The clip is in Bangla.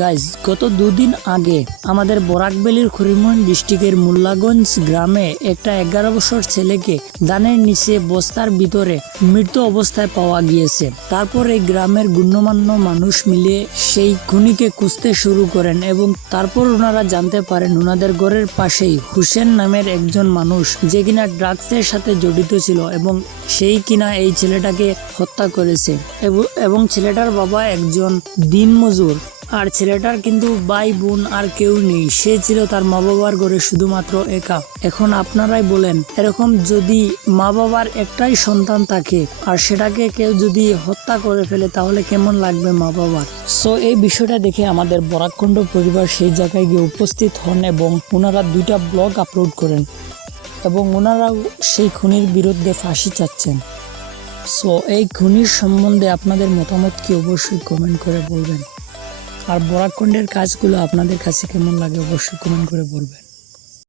গাইজ গত দুদিন আগে আমাদের বরাকভ্যালির করিমগঞ্জ ডিস্ট্রিক্টের মোল্লাগঞ্জ গ্রামে একটা 11 বছর ছেলেকে ধানের নিচে বস্তার ভিতরে মৃত অবস্থায় পাওয়া গিয়েছে। তারপর এই গ্রামের গণ্যমান্য মানুষ মিলে সেই খুনিকে খুঁজতে শুরু করেন এবং তারপর ওনারা জানতে পারেন ওনাদের ঘরের পাশেই হুসেন নামের একজন মানুষ যে কিনা ড্রাগসের সাথে জড়িত ছিল এবং সেই কিনা এই ছেলেটাকে হত্যা করেছে এবং ছেলেটার বাবা একজন দিনমজুর। আর ছেলেটার কিন্তু ভাই বোন আর কেউ নেই, সে ছিল তার মা বাবার ঘরে শুধুমাত্র একা। এখন আপনারাই বলেন, এরকম যদি মা বাবার একটাই সন্তান থাকে আর সেটাকে কেউ যদি হত্যা করে ফেলে তাহলে কেমন লাগবে মা বাবার। সো এই বিষয়টা দেখে আমাদের বরাকখণ্ড পরিবার সেই জায়গায় গিয়ে উপস্থিত হন এবং ওনারা 2টা ব্লগ আপলোড করেন এবং ওনারাও সেই খুনির বিরুদ্ধে ফাঁসি চাচ্ছেন। সো এই খুনির সম্বন্ধে আপনাদের মতামত কি অবশ্যই কমেন্ট করে বলবেন। আর বরাকখণ্ডের কাজগুলো আপনাদের কাছে কেমন লাগে অবশ্যই কমেন্ট করে বলবেন।